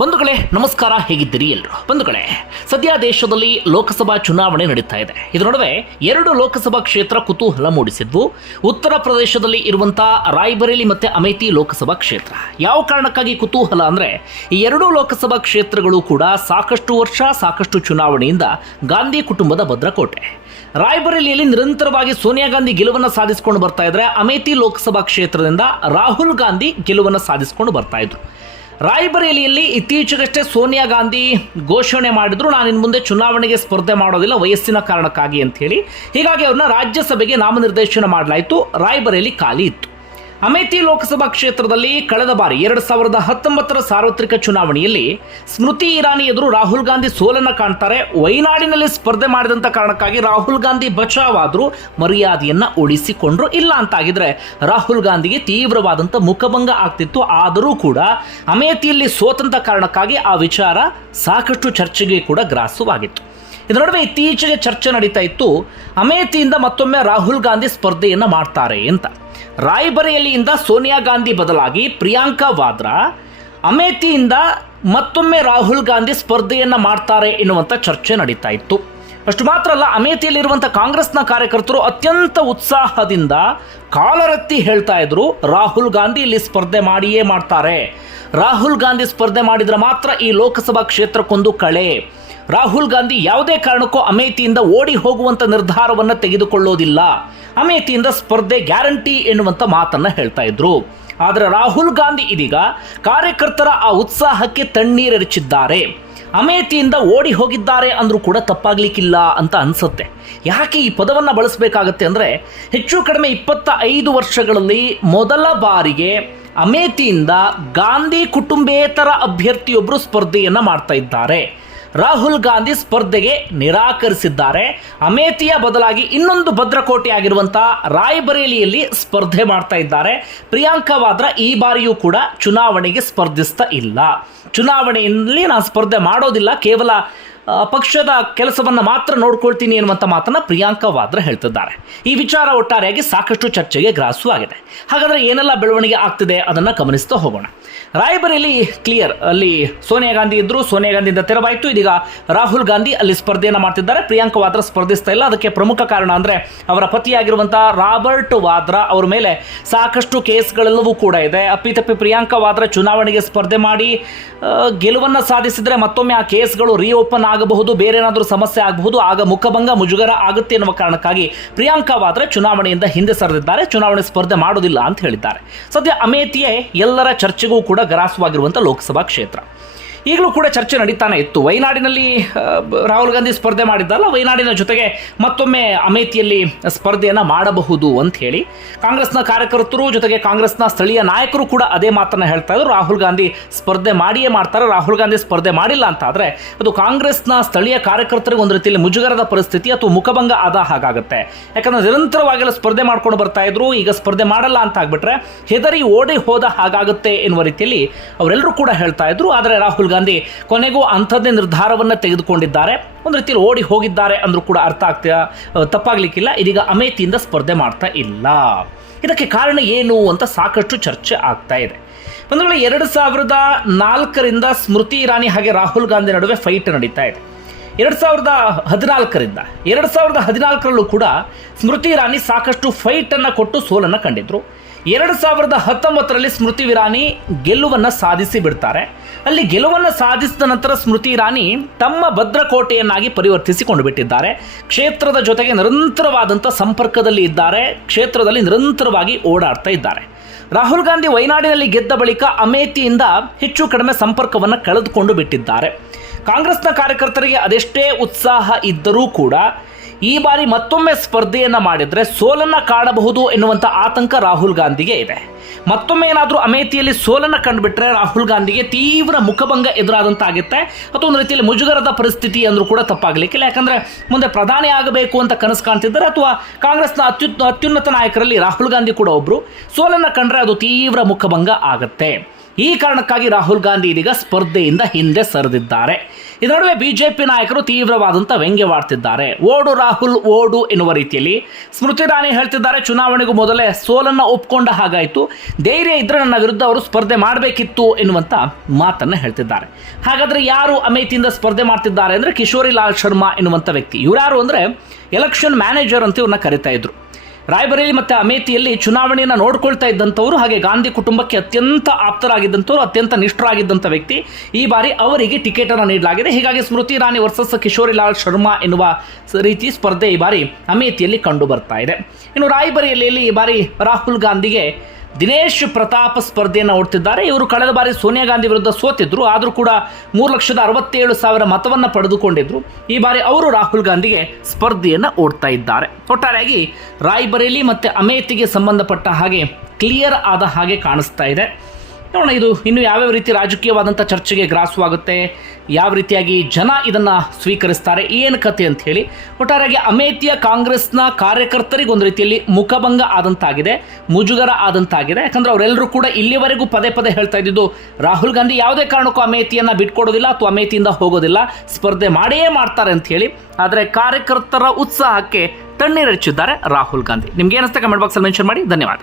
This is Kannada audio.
ಬಂಧುಗಳೇ, ನಮಸ್ಕಾರ ಹೇಗಿದ್ದೀರಿ ಎಲ್ಲರೂ ಬಂಧುಗಳೇ, ಸದ್ಯ ದೇಶದಲ್ಲಿ ಲೋಕಸಭಾ ಚುನಾವಣೆ ನಡೀತಾ ಇದೆ. ಇದರ ನಡುವೆ ಎರಡು ಲೋಕಸಭಾ ಕ್ಷೇತ್ರ ಕುತೂಹಲ ಮೂಡಿಸಿದ್ವು. ಉತ್ತರ ಪ್ರದೇಶದಲ್ಲಿ ಇರುವಂತಹ ರಾಯ್ಬರೇಲಿ ಮತ್ತೆ ಅಮೇಥಿ ಲೋಕಸಭಾ ಕ್ಷೇತ್ರ. ಯಾವ ಕಾರಣಕ್ಕಾಗಿ ಕುತೂಹಲ ಅಂದ್ರೆ ಈ ಎರಡೂ ಲೋಕಸಭಾ ಕ್ಷೇತ್ರಗಳು ಕೂಡ ಸಾಕಷ್ಟು ವರ್ಷ, ಸಾಕಷ್ಟು ಚುನಾವಣೆಯಿಂದ ಗಾಂಧಿ ಕುಟುಂಬದ ಭದ್ರಕೋಟೆ. ರಾಯ್ಬರೇಲಿಯಲ್ಲಿ ನಿರಂತರವಾಗಿ ಸೋನಿಯಾ ಗಾಂಧಿ ಗೆಲುವನ್ನು ಸಾಧಿಸಿಕೊಂಡು ಬರ್ತಾ ಇದ್ರೆ, ಅಮೇಥಿ ಲೋಕಸಭಾ ಕ್ಷೇತ್ರದಿಂದ ರಾಹುಲ್ ಗಾಂಧಿ ಗೆಲುವನ್ನು ಸಾಧಿಸಿಕೊಂಡು ಬರ್ತಾ ಇದ್ರು. ರಾಯ್ಬರೇಲಿಯಲ್ಲಿ ಇತ್ತೀಚೆಗಷ್ಟೇ ಸೋನಿಯಾ ಗಾಂಧಿ ಘೋಷಣೆ ಮಾಡಿದ್ರು. ನಾನು ಇನ್ನು ಮುಂದೆ ಚುನಾವಣೆಗೆ ಸ್ಪರ್ಧೆ ಮಾಡೋದಿಲ್ಲ, ವಯಸ್ಸಿನ ಕಾರಣಕ್ಕಾಗಿ ಅಂತ ಹೇಳಿ. ಹೀಗಾಗಿ ಅವ್ರನ್ನ ರಾಜ್ಯಸಭೆಗೆ ನಾಮನಿರ್ದೇಶನ ಮಾಡಲಾಯಿತು. ರಾಯ್ಬರೇಲಿ ಖಾಲಿ ಇತ್ತು. ಅಮೇಥಿ ಲೋಕಸಭಾ ಕ್ಷೇತ್ರದಲ್ಲಿ ಕಳೆದ ಬಾರಿ ಎರಡು ಸಾವಿರದ ಹತ್ತೊಂಬತ್ತರ ಸಾರ್ವತ್ರಿಕ ಚುನಾವಣೆಯಲ್ಲಿ ಸ್ಮೃತಿ ಇರಾನಿ ಎದುರು ರಾಹುಲ್ ಗಾಂಧಿ ಸೋಲನ್ನ ಕಾಣ್ತಾರೆ. ವೈನಾಡಿನಲ್ಲಿ ಸ್ಪರ್ಧೆ ಮಾಡಿದಂತ ಕಾರಣಕ್ಕಾಗಿ ರಾಹುಲ್ ಗಾಂಧಿ ಬಚಾವಾದರೂ ಮರ್ಯಾದೆಯನ್ನ ಉಳಿಸಿಕೊಂಡ್ರು ಇಲ್ಲ ಅಂತಾಗಿದ್ರೆ ರಾಹುಲ್ ಗಾಂಧಿಗೆ ತೀವ್ರವಾದಂಥ ಮುಖಭಂಗ ಆಗ್ತಿತ್ತು. ಆದರೂ ಕೂಡ ಅಮೇಥಿಯಲ್ಲಿ ಸೋತಂತ ಕಾರಣಕ್ಕಾಗಿ ಆ ವಿಚಾರ ಸಾಕಷ್ಟು ಚರ್ಚೆಗೆ ಕೂಡ ಗ್ರಾಸವಾಗಿತ್ತು. ಇದರ ನಡುವೆ ಇತ್ತೀಚೆಗೆ ಚರ್ಚೆ ನಡೀತಾ ಇತ್ತು. ಅಮೇಥಿಯಿಂದ ಮತ್ತೊಮ್ಮೆ ರಾಹುಲ್ ಗಾಂಧಿ ಸ್ಪರ್ಧೆಯನ್ನ ಮಾಡ್ತಾರೆ ಅಂತ. ರಾಯ್ಬರೇಲಿಯಿಂದ ಸೋನಿಯಾ ಗಾಂಧಿ ಬದಲಾಗಿ ಪ್ರಿಯಾಂಕಾ ವಾದ್ರಾ ಅಮೇಥಿಯಿಂದ ಮತ್ತೊಮ್ಮೆ ರಾಹುಲ್ ಗಾಂಧಿ ಸ್ಪರ್ಧೆಯನ್ನ ಮಾಡ್ತಾರೆ ಎನ್ನುವಂಥ ಚರ್ಚೆ ನಡೀತಾ ಇತ್ತು. ಅಷ್ಟು ಮಾತ್ರ ಅಲ್ಲ ಅಮೇಥಿಯಲ್ಲಿರುವಂಥ ಕಾಂಗ್ರೆಸ್ನ ಕಾರ್ಯಕರ್ತರು ಅತ್ಯಂತ ಉತ್ಸಾಹದಿಂದ ಕಾಲರತ್ತಿ ಹೇಳ್ತಾ ಇದ್ರು, ರಾಹುಲ್ ಗಾಂಧಿ ಇಲ್ಲಿ ಸ್ಪರ್ಧೆ ಮಾಡಿಯೇ ಮಾಡ್ತಾರೆ. ರಾಹುಲ್ ಗಾಂಧಿ ಸ್ಪರ್ಧೆ ಮಾಡಿದ್ರೆ ಮಾತ್ರ ಈ ಲೋಕಸಭಾ ಕ್ಷೇತ್ರಕ್ಕೊಂದು ಕಳೆ. ರಾಹುಲ್ ಗಾಂಧಿ ಯಾವುದೇ ಕಾರಣಕ್ಕೂ ಅಮೇಥಿಯಿಂದ ಓಡಿ ಹೋಗುವಂತ ನಿರ್ಧಾರವನ್ನು ತೆಗೆದುಕೊಳ್ಳೋದಿಲ್ಲ. ಅಮೇಥಿಯಿಂದ ಸ್ಪರ್ಧೆ ಗ್ಯಾರಂಟಿ ಎನ್ನುವಂಥ ಮಾತನ್ನ ಹೇಳ್ತಾ ಇದ್ರು. ಆದರೆ ರಾಹುಲ್ ಗಾಂಧಿ ಇದೀಗ ಕಾರ್ಯಕರ್ತರ ಆ ಉತ್ಸಾಹಕ್ಕೆ ತಣ್ಣೀರೆರಚಿದ್ದಾರೆ. ಅಮೇಥಿಯಿಂದ ಓಡಿ ಹೋಗಿದ್ದಾರೆ ಅಂದ್ರೂ ಕೂಡ ತಪ್ಪಾಗ್ಲಿಕ್ಕಿಲ್ಲ ಅಂತ ಅನ್ಸುತ್ತೆ. ಯಾಕೆ ಈ ಪದವನ್ನು ಬಳಸಬೇಕಾಗತ್ತೆ ಅಂದರೆ ಹೆಚ್ಚು ಕಡಿಮೆ ಇಪ್ಪತ್ತ ಐದು ವರ್ಷಗಳಲ್ಲಿ ಮೊದಲ ಬಾರಿಗೆ ಅಮೇಥಿಯಿಂದ ಗಾಂಧಿ ಕುಟುಂಬೇತರ ಅಭ್ಯರ್ಥಿಯೊಬ್ಬರು ಸ್ಪರ್ಧೆಯನ್ನ ಮಾಡ್ತಾ ಇದ್ದಾರೆ. ರಾಹುಲ್ ಗಾಂಧಿ ಸ್ಪರ್ಧೆಗೆ ನಿರಾಕರಿಸಿದ್ದಾರೆ. ಅಮೇಥಿಯ ಬದಲಾಗಿ ಇನ್ನೊಂದು ಭದ್ರಕೋಟೆ ಆಗಿರುವಂತಹ ರಾಯ್ಬರೇಲಿಯಲ್ಲಿ ಸ್ಪರ್ಧೆ ಮಾಡ್ತಾ ಇದ್ದಾರೆ. ಪ್ರಿಯಾಂಕಾ ವಾದ್ರಾ ಈ ಬಾರಿಯೂ ಕೂಡ ಚುನಾವಣೆಗೆ ಸ್ಪರ್ಧಿಸ್ತಾ ಇಲ್ಲ. ಚುನಾವಣೆಯಲ್ಲಿ ನಾನು ಸ್ಪರ್ಧೆ ಮಾಡೋದಿಲ್ಲ, ಕೇವಲ ಪಕ್ಷದ ಕೆಲಸವನ್ನು ಮಾತ್ರ ನೋಡ್ಕೊಳ್ತೀನಿ ಎನ್ನುವಂಥ ಮಾತನ್ನು ಪ್ರಿಯಾಂಕಾ ವಾದ್ರಾ ಹೇಳ್ತಿದ್ದಾರೆ. ಈ ವಿಚಾರ ಒಟ್ಟಾರೆಯಾಗಿ ಸಾಕಷ್ಟು ಚರ್ಚೆಗೆ ಗ್ರಾಸವಾಗಿದೆ ಹಾಗಾದರೆ ಏನೆಲ್ಲ ಬೆಳವಣಿಗೆ ಆಗ್ತಿದೆ ಅದನ್ನು ಗಮನಿಸ್ತಾ ಹೋಗೋಣ. ರಾಯಬರೇಲಿ ಕ್ಲಿಯರ್ ಅಲ್ಲಿ ಸೋನಿಯಾ ಗಾಂಧಿ ಇದ್ದರು ಸೋನಿಯಾ ಗಾಂಧಿಯಿಂದ ತೆರವಾಯಿತು. ಇದೀಗ ರಾಹುಲ್ ಗಾಂಧಿ ಅಲ್ಲಿ ಸ್ಪರ್ಧೆಯನ್ನು ಮಾಡ್ತಿದ್ದಾರೆ. ಪ್ರಿಯಾಂಕಾ ವಾದ್ರಾ ಸ್ಪರ್ಧಿಸ್ತಾ ಇಲ್ಲ. ಅದಕ್ಕೆ ಪ್ರಮುಖ ಕಾರಣ ಅಂದ್ರೆ ಅವರ ಪತಿಯಾಗಿರುವಂತಹ ರಾಬರ್ಟ್ ವಾದ್ರಾ ಅವರ ಮೇಲೆ ಸಾಕಷ್ಟು ಕೇಸ್ಗಳೆಲ್ಲವೂ ಕೂಡ ಇದೆ. ಅಪ್ಪಿತಪ್ಪಿ ಪ್ರಿಯಾಂಕಾ ವಾದ್ರಾ ಚುನಾವಣೆಗೆ ಸ್ಪರ್ಧೆ ಮಾಡಿ ಗೆಲುವನ್ನು ಸಾಧಿಸಿದ್ರೆ ಮತ್ತೊಮ್ಮೆ ಆ ಕೇಸ್ಗಳು ರೀಓಪನ್ ಆಗಬಹುದು ಬೇರೆ ಏನಾದರೂ ಸಮಸ್ಯೆ ಆಗಬಹುದು, ಆಗ ಮುಖಭಂಗ ಮುಜುಗರ ಆಗುತ್ತೆ ಎನ್ನುವ ಕಾರಣಕ್ಕಾಗಿ ಪ್ರಿಯಾಂಕಾ ವಾದ್ರಾ ಚುನಾವಣೆಯಿಂದ ಹಿಂದೆ ಸರಿದಿದ್ದಾರೆ. ಚುನಾವಣೆ ಸ್ಪರ್ಧೆ ಮಾಡೋದಿಲ್ಲ ಅಂತ ಹೇಳಿದ್ದಾರೆ. ಸದ್ಯ ಅಮೇಥಿಯೇ ಎಲ್ಲರ ಚರ್ಚೆಗೂ ಕೂಡ ಗ್ರಾಸವಾಗಿರುವಂಥ ಲೋಕಸಭಾ ಕ್ಷೇತ್ರ. ಈಗಲೂ ಕೂಡ ಚರ್ಚೆ ನಡೀತಾನೆ ಇತ್ತು. ವಯನಾಡಿನಲ್ಲಿ ರಾಹುಲ್ ಗಾಂಧಿ ಸ್ಪರ್ಧೆ ಮಾಡಿದ್ದಲ್ಲ ವಯನಾಡಿನ ಜೊತೆಗೆ ಮತ್ತೊಮ್ಮೆ ಅಮೇಥಿಯಲ್ಲಿ ಸ್ಪರ್ಧೆಯನ್ನು ಮಾಡಬಹುದು ಅಂತ ಹೇಳಿ ಕಾಂಗ್ರೆಸ್ನ ಕಾರ್ಯಕರ್ತರು ಜೊತೆಗೆ ಕಾಂಗ್ರೆಸ್ನ ಸ್ಥಳೀಯ ನಾಯಕರು ಕೂಡ ಅದೇ ಮಾತನ್ನು ಹೇಳ್ತಾ ಇದ್ರು. ರಾಹುಲ್ ಗಾಂಧಿ ಸ್ಪರ್ಧೆ ಮಾಡಿಯೇ ಮಾಡ್ತಾರೆ, ರಾಹುಲ್ ಗಾಂಧಿ ಸ್ಪರ್ಧೆ ಮಾಡಿಲ್ಲ ಅಂತ. ಆದರೆ ಅದು ಕಾಂಗ್ರೆಸ್ನ ಸ್ಥಳೀಯ ಕಾರ್ಯಕರ್ತರಿಗೆ ಒಂದು ರೀತಿಯಲ್ಲಿ ಮುಜುಗರದ ಪರಿಸ್ಥಿತಿ ಅಥವಾ ಮುಖಭಂಗ ಆದ ಹಾಗಾಗುತ್ತೆ. ಯಾಕಂದ್ರೆ ನಿರಂತರವಾಗೆಲ್ಲ ಸ್ಪರ್ಧೆ ಮಾಡ್ಕೊಂಡು ಬರ್ತಾ ಇದ್ರು, ಈಗ ಸ್ಪರ್ಧೆ ಮಾಡಲ್ಲ ಅಂತ ಆಗ್ಬಿಟ್ರೆ ಹೆದರಿ ಓಡಿ ಹೋದ ಹಾಗಾಗುತ್ತೆ ಎನ್ನುವ ರೀತಿಯಲ್ಲಿ ಅವರೆಲ್ಲರೂ ಕೂಡ ಹೇಳ್ತಾ ಇದ್ರು. ಆದರೆ ರಾಹುಲ್ ಗಾಂಧಿ ಕೊನೆಗೂ ಅಂಥದ್ದೇ ನಿರ್ಧಾರವನ್ನು ತೆಗೆದುಕೊಂಡಿದ್ದಾರೆ. ಒಂದು ರೀತಿಯಲ್ಲಿ ಓಡಿ ಹೋಗಿದ್ದಾರೆ ಅಂದರೂ ಕೂಡ ಅರ್ಥ ಆಗ್ತಾ ತಪ್ಪಾಗ್ಲಿಕ್ಕಿಲ್ಲ. ಇದೀಗ ಅಮೇಥಿಯಿಂದ ಸ್ಪರ್ಧೆ ಮಾಡ್ತಾ ಇಲ್ಲ. ಇದಕ್ಕೆ ಕಾರಣ ಏನು ಅಂತ ಸಾಕಷ್ಟು ಚರ್ಚೆ ಆಗ್ತಾ ಇದೆ. ಒಂದು ವೇಳೆ ಎರಡು ಸಾವಿರದ ನಾಲ್ಕರಿಂದ ಸ್ಮೃತಿ ಇರಾನಿ ಹಾಗೆ ರಾಹುಲ್ ಗಾಂಧಿ ನಡುವೆ ಫೈಟ್ ನಡೀತಾ ಇದೆ. ಎರಡು ಸಾವಿರದ ಹದಿನಾಲ್ಕರಿಂದ, ಎರಡು ಸಾವಿರದ ಹದಿನಾಲ್ಕರಲ್ಲೂ ಕೂಡ ಸ್ಮೃತಿ ಇರಾನಿ ಸಾಕಷ್ಟು ಫೈಟನ್ನು ಕೊಟ್ಟು ಸೋಲನ್ನು ಕಂಡಿದ್ರು. ಎರಡು ಸಾವಿರದ ಹತ್ತೊಂಬತ್ತರಲ್ಲಿ ಸ್ಮೃತಿ ಇರಾನಿ ಗೆಲುವನ್ನು ಸಾಧಿಸಿ ಬಿಡ್ತಾರೆ. ಅಲ್ಲಿ ಗೆಲುವನ್ನು ಸಾಧಿಸಿದ ನಂತರ ಸ್ಮೃತಿ ಇರಾನಿ ತಮ್ಮ ಭದ್ರಕೋಟೆಯನ್ನಾಗಿ ಪರಿವರ್ತಿಸಿಕೊಂಡು ಬಿಟ್ಟಿದ್ದಾರೆ. ಕ್ಷೇತ್ರದ ಜೊತೆಗೆ ನಿರಂತರವಾದಂಥ ಸಂಪರ್ಕದಲ್ಲಿ ಇದ್ದಾರೆ. ಕ್ಷೇತ್ರದಲ್ಲಿ ನಿರಂತರವಾಗಿ ಓಡಾಡ್ತಾ ಇದ್ದಾರೆ. ರಾಹುಲ್ ಗಾಂಧಿ ವಯನಾಡಿನಲ್ಲಿ ಗೆದ್ದ ಬಳಿಕ ಅಮೇಥಿಯಿಂದ ಹೆಚ್ಚು ಕಡಿಮೆ ಸಂಪರ್ಕವನ್ನು ಕಳೆದುಕೊಂಡು ಬಿಟ್ಟಿದ್ದಾರೆ. ಕಾಂಗ್ರೆಸ್ನ ಕಾರ್ಯಕರ್ತರಿಗೆ ಅದೆಷ್ಟೇ ಉತ್ಸಾಹ ಇದ್ದರೂ ಕೂಡ ಈ ಬಾರಿ ಮತ್ತೊಮ್ಮೆ ಸ್ಪರ್ಧೆಯನ್ನ ಮಾಡಿದ್ರೆ ಸೋಲನ್ನ ಕಾಣಬಹುದು ಎನ್ನುವಂಥ ಆತಂಕ ರಾಹುಲ್ ಗಾಂಧಿಗೆ ಇದೆ. ಮತ್ತೊಮ್ಮೆ ಏನಾದರೂ ಅಮೇಥಿಯಲ್ಲಿ ಸೋಲನ್ನ ಕಂಡುಬಿಟ್ರೆ ರಾಹುಲ್ ಗಾಂಧಿಗೆ ತೀವ್ರ ಮುಖಭಂಗ ಎದುರಾದಂತಾಗುತ್ತೆ. ಅಥವಾ ಒಂದು ರೀತಿಯಲ್ಲಿ ಮುಜುಗರದ ಪರಿಸ್ಥಿತಿ ಅಂದ್ರೂ ಕೂಡ ತಪ್ಪಾಗಲಿಕ್ಕಿಲ್ಲ ಯಾಕಂದ್ರೆ ಮುಂದೆ ಪ್ರಧಾನಿ ಆಗಬೇಕು ಅಂತ ಕನಸು ಕಾಣ್ತಿದ್ದಾರೆ ಅಥವಾ ಕಾಂಗ್ರೆಸ್ನ ಅತ್ಯುತ್ ಅತ್ಯುನ್ನತ ನಾಯಕರಲ್ಲಿ ರಾಹುಲ್ ಗಾಂಧಿ ಕೂಡ ಒಬ್ಬರು ಸೋಲನ್ನ ಕಂಡ್ರೆ ಅದು ತೀವ್ರ ಮುಖಭಂಗ ಆಗತ್ತೆ. ಈ ಕಾರಣಕ್ಕಾಗಿ ರಾಹುಲ್ ಗಾಂಧಿ ಇದೀಗ ಸ್ಪರ್ಧೆಯಿಂದ ಹಿಂದೆ ಸರಿದಿದ್ದಾರೆ. ಇದರ ನಡುವೆ ಬಿಜೆಪಿ ನಾಯಕರು ತೀವ್ರವಾದಂಥ ವ್ಯಂಗ್ಯವಾಡ್ತಿದ್ದಾರೆ ಓಡು ರಾಹುಲ್, ಓಡು ಎನ್ನುವ ರೀತಿಯಲ್ಲಿ ಸ್ಮೃತಿ ಇರಾನಿ ಹೇಳ್ತಿದ್ದಾರೆ. ಚುನಾವಣೆಗೂ ಮೊದಲೇ ಸೋಲನ್ನು ಒಪ್ಕೊಂಡ ಹಾಗಾಯಿತು. ಧೈರ್ಯ ಇದ್ರೆ ನನ್ನ ವಿರುದ್ಧ ಅವರು ಸ್ಪರ್ಧೆ ಮಾಡಬೇಕಿತ್ತು ಎನ್ನುವಂಥ ಮಾತನ್ನು ಹೇಳ್ತಿದ್ದಾರೆ. ಹಾಗಾದರೆ ಯಾರು ಅಮೇತಿಯಿಂದ ಸ್ಪರ್ಧೆ ಮಾಡ್ತಿದ್ದಾರೆ ಅಂದರೆ ಕಿಶೋರಿ ಲಾಲ್ ಶರ್ಮಾ ಎನ್ನುವಂಥ ವ್ಯಕ್ತಿ. ಇವರಾರು ಅಂದ್ರೆ ಎಲೆಕ್ಷನ್ ಮ್ಯಾನೇಜರ್ ಅಂತ ಇವ್ರನ್ನ ಕರಿತಾ ಇದ್ರು. ರಾಯ್ಬರೇಲಿ ಮತ್ತು ಅಮೇಥಿಯಲ್ಲಿ ಚುನಾವಣೆಯನ್ನು ನೋಡ್ಕೊಳ್ತಾ ಇದ್ದಂಥವರು ಹಾಗೆ ಗಾಂಧಿ ಕುಟುಂಬಕ್ಕೆ ಅತ್ಯಂತ ಆಪ್ತರಾಗಿದ್ದಂಥವ್ರು, ಅತ್ಯಂತ ನಿಷ್ಠರಾಗಿದ್ದಂಥ ವ್ಯಕ್ತಿ, ಈ ಬಾರಿ ಅವರಿಗೆ ಟಿಕೆಟನ್ನು ನೀಡಲಾಗಿದೆ. ಹೀಗಾಗಿ ಸ್ಮೃತಿ ಇರಾನಿ ವರ್ಸಸ್ ಕಿಶೋರಿ ಲಾಲ್ ಶರ್ಮಾ ಎನ್ನುವ ರೀತಿ ಸ್ಪರ್ಧೆ ಈ ಬಾರಿ ಅಮೇಥಿಯಲ್ಲಿ ಕಂಡು ಬರ್ತಾ ಇದೆ. ಇನ್ನು ರಾಯ್ಬರೇಲಿಯಲ್ಲಿ ಈ ಬಾರಿ ರಾಹುಲ್ ಗಾಂಧಿಗೆ ದಿನೇಶ್ ಪ್ರತಾಪ್ ಸ್ಪರ್ಧೆಯನ್ನು ಓಡ್ತಿದ್ದಾರೆ ಇವರು ಕಳೆದ ಬಾರಿ ಸೋನಿಯಾ ಗಾಂಧಿ ವಿರುದ್ಧ ಸೋತಿದ್ರು. ಆದರೂ ಕೂಡ ಮೂರು ಲಕ್ಷದ ಅರವತ್ತೇಳು ಸಾವಿರ ಮತವನ್ನು ಪಡೆದುಕೊಂಡಿದ್ರು. ಈ ಬಾರಿ ಅವರು ರಾಹುಲ್ ಗಾಂಧಿಗೆ ಸ್ಪರ್ಧೆಯನ್ನು ಓಡ್ತಾ ಇದ್ದಾರೆ. ಒಟ್ಟಾರೆಯಾಗಿ ರಾಯ್ಬರೇಲಿ ಮತ್ತು ಅಮೇಥಿಗೆ ಸಂಬಂಧಪಟ್ಟ ಹಾಗೆ ಕ್ಲಿಯರ್ ಆದ ಹಾಗೆ ಕಾಣಿಸ್ತಾ ಇದೆ. ನೋಡೋಣ, ಇದು ಇನ್ನು ಯಾವ್ಯಾವ ರೀತಿ ರಾಜಕೀಯವಾದಂಥ ಚರ್ಚೆಗೆ ಗ್ರಾಸವಾಗುತ್ತೆ, ಯಾವ ರೀತಿಯಾಗಿ ಜನ ಇದನ್ನು ಸ್ವೀಕರಿಸ್ತಾರೆ, ಏನು ಕತೆ ಅಂತ ಹೇಳಿ. ಒಟ್ಟಾರೆಯಾಗಿ ಅಮೇಥಿಯ ಕಾಂಗ್ರೆಸ್ನ ಕಾರ್ಯಕರ್ತರಿಗೆ ಒಂದು ರೀತಿಯಲ್ಲಿ ಮುಖಭಂಗ ಆದಂತಾಗಿದೆ, ಮುಜುಗರ ಆದಂತಾಗಿದೆ. ಯಾಕಂದ್ರೆ ಅವರೆಲ್ಲರೂ ಕೂಡ ಇಲ್ಲಿವರೆಗೂ ಪದೇ ಪದೇ ಹೇಳ್ತಾ ಇದ್ದಿದ್ದು, ರಾಹುಲ್ ಗಾಂಧಿ ಯಾವುದೇ ಕಾರಣಕ್ಕೂ ಅಮೇಥಿಯನ್ನು ಬಿಟ್ಕೊಡೋದಿಲ್ಲ ಅಥವಾ ಅಮೇಥಿಯಿಂದ ಹೋಗೋದಿಲ್ಲ, ಸ್ಪರ್ಧೆ ಮಾಡೇ ಮಾಡ್ತಾರೆ ಅಂತ ಹೇಳಿ. ಆದರೆ ಕಾರ್ಯಕರ್ತರ ಉತ್ಸಾಹಕ್ಕೆ ತಣ್ಣೀರಚ್ಚಿದ್ದಾರೆ ರಾಹುಲ್ ಗಾಂಧಿ. ನಿಮ್ಗೆ ಏನಿಸ್ತಾ ಕಮೆಂಟ್ ಬಾಕ್ಸಲ್ಲಿ ಮೆನ್ಷನ್ ಮಾಡಿ. ಧನ್ಯವಾದ.